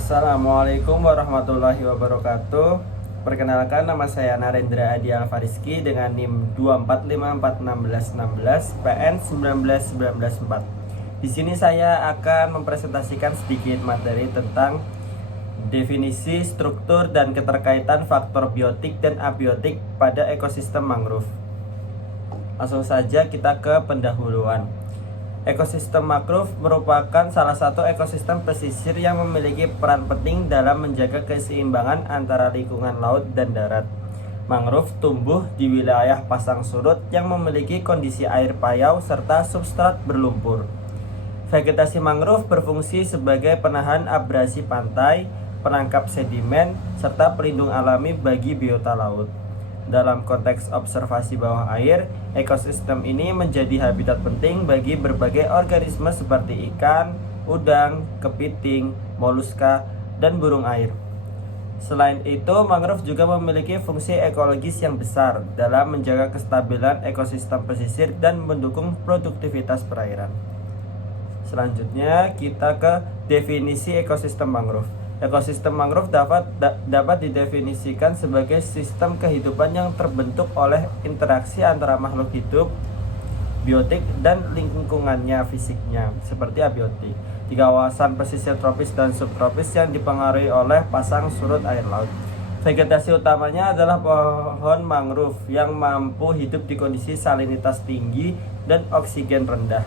Assalamualaikum warahmatullahi wabarakatuh. Perkenalkan, nama saya Narendra Adi Alfariski dengan NIM 245461616 PN 19194. Di sini saya akan mempresentasikan sedikit materi tentang definisi, struktur, dan keterkaitan faktor biotik dan abiotik pada ekosistem mangrove. Langsung saja kita ke pendahuluan. Ekosistem mangrove merupakan salah satu ekosistem pesisir yang memiliki peran penting dalam menjaga keseimbangan antara lingkungan laut dan darat. Mangrove tumbuh di wilayah pasang surut yang memiliki kondisi air payau serta substrat berlumpur. Vegetasi mangrove berfungsi sebagai penahan abrasi pantai, penangkap sedimen, serta pelindung alami bagi biota laut. Dalam konteks observasi bawah air, ekosistem ini menjadi habitat penting bagi berbagai organisme seperti ikan, udang, kepiting, moluska, dan burung air. Selain itu, mangrove juga memiliki fungsi ekologis yang besar dalam menjaga kestabilan ekosistem pesisir dan mendukung produktivitas perairan. Selanjutnya, kita ke definisi ekosistem mangrove. Ekosistem mangrove dapat didefinisikan sebagai sistem kehidupan yang terbentuk oleh interaksi antara makhluk hidup, biotik, dan lingkungannya fisiknya, seperti abiotik, di kawasan pesisir tropis dan subtropis yang dipengaruhi oleh pasang surut air laut. Vegetasi utamanya adalah pohon mangrove yang mampu hidup di kondisi salinitas tinggi dan oksigen rendah.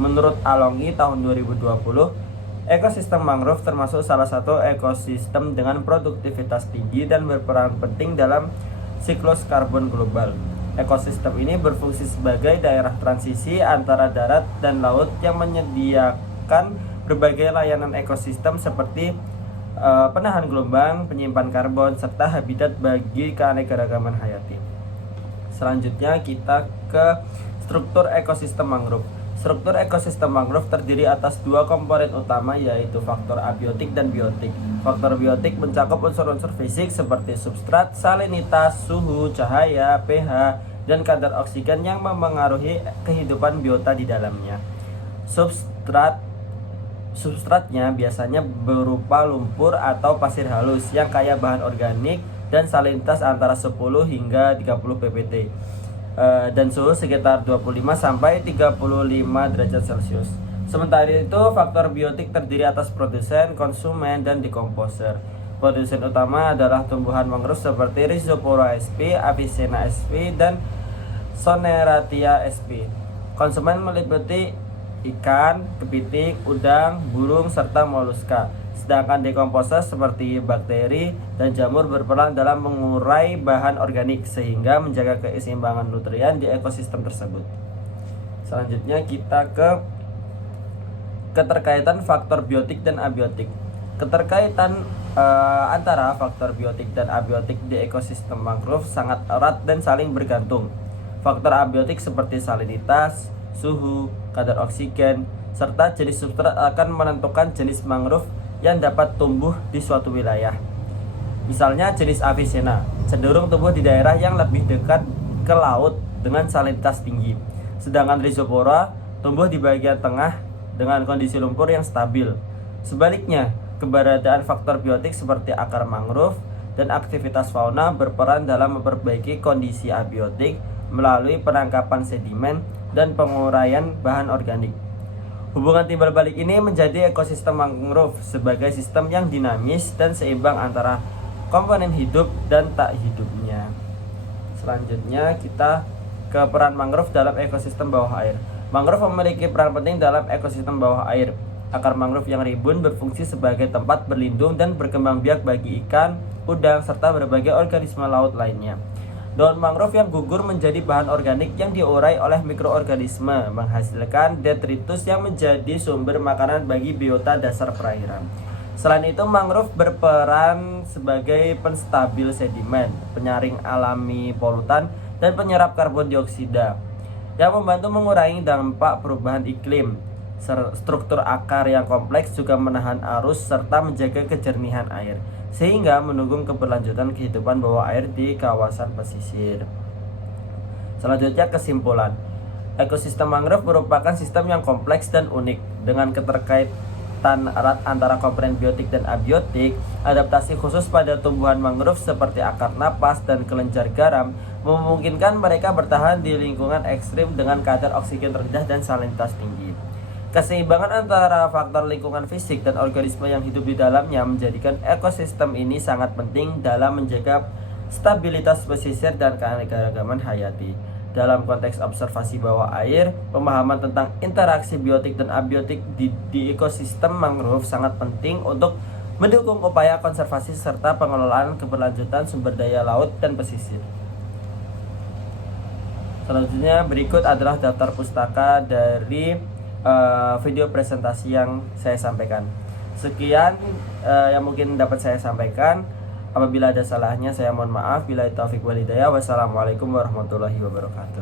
Menurut Alongi tahun 2020, ekosistem mangrove termasuk salah satu ekosistem dengan produktivitas tinggi dan berperan penting dalam siklus karbon global. Ekosistem ini berfungsi sebagai daerah transisi antara darat dan laut yang menyediakan berbagai layanan ekosistem seperti penahan gelombang, penyimpan karbon, serta habitat bagi keanekaragaman hayati. Selanjutnya kita ke struktur ekosistem mangrove. Struktur ekosistem mangrove terdiri atas dua komponen utama, yaitu faktor abiotik dan biotik. Faktor biotik mencakup unsur-unsur fisik seperti substrat, salinitas, suhu, cahaya, pH, dan kadar oksigen yang memengaruhi kehidupan biota di dalamnya. Substratnya biasanya berupa lumpur atau pasir halus yang kaya bahan organik dan salinitas antara 10 hingga 30 ppt. Dan suhu sekitar 25 sampai 35 derajat Celcius. Sementara itu, faktor biotik terdiri atas produsen, konsumen, dan dekomposer. Produsen utama adalah tumbuhan mangrove seperti Rhizopora sp, Avicenna sp, dan Soneratia sp. Konsumen meliputi ikan, kepiting, udang, burung, serta moluska. Sedangkan dekomposer seperti bakteri dan jamur berperan dalam mengurai bahan organik sehingga menjaga keseimbangan nutrien di ekosistem tersebut. Selanjutnya kita ke keterkaitan faktor biotik dan abiotik. Keterkaitan antara faktor biotik dan abiotik di ekosistem mangrove sangat erat dan saling bergantung. Faktor abiotik seperti salinitas, suhu, kadar oksigen, serta jenis substrat akan menentukan jenis mangrove yang dapat tumbuh di suatu wilayah. Misalnya jenis Avicenna cenderung tumbuh di daerah yang lebih dekat ke laut dengan salinitas tinggi. Sedangkan Rhizopora tumbuh di bagian tengah dengan kondisi lumpur yang stabil. Sebaliknya, keberadaan faktor biotik seperti akar mangrove dan aktivitas fauna berperan dalam memperbaiki kondisi abiotik melalui penangkapan sedimen dan penguraian bahan organik. Hubungan timbal balik ini menjadi ekosistem mangrove sebagai sistem yang dinamis dan seimbang antara komponen hidup dan tak hidupnya. Selanjutnya kita ke peran mangrove dalam ekosistem bawah air. Mangrove memiliki peran penting dalam ekosistem bawah air. Akar mangrove yang rimbun berfungsi sebagai tempat berlindung dan berkembang biak bagi ikan, udang, serta berbagai organisme laut lainnya. Daun mangrove yang gugur menjadi bahan organik yang diurai oleh mikroorganisme, menghasilkan detritus yang menjadi sumber makanan bagi biota dasar perairan. Selain itu, mangrove berperan sebagai penstabil sedimen, penyaring alami polutan, dan penyerap karbon dioksida yang membantu mengurangi dampak perubahan iklim. Struktur akar yang kompleks juga menahan arus serta menjaga kejernihan air, sehingga mendukung keberlanjutan kehidupan bawah air di kawasan pesisir. Selanjutnya, kesimpulan. Ekosistem mangrove merupakan sistem yang kompleks dan unik dengan kaitan erat antara komponen biotik dan abiotik, adaptasi khusus pada tumbuhan mangrove seperti akar napas dan kelenjar garam memungkinkan mereka bertahan di lingkungan ekstrim dengan kadar oksigen rendah dan salinitas tinggi. Keseimbangan antara faktor lingkungan fisik dan organisme yang hidup di dalamnya menjadikan ekosistem ini sangat penting dalam menjaga stabilitas pesisir dan keanekaragaman hayati. Dalam konteks observasi bawah air, pemahaman tentang interaksi biotik dan abiotik di ekosistem mangrove sangat penting untuk mendukung upaya konservasi serta pengelolaan keberlanjutan sumber daya laut dan pesisir. Selanjutnya berikut adalah daftar pustaka dari video presentasi yang saya sampaikan. Sekian yang mungkin dapat saya sampaikan. Apabila ada salahnya saya mohon maaf. Bila taufik wal hidayah. Wassalamualaikum warahmatullahi wabarakatuh.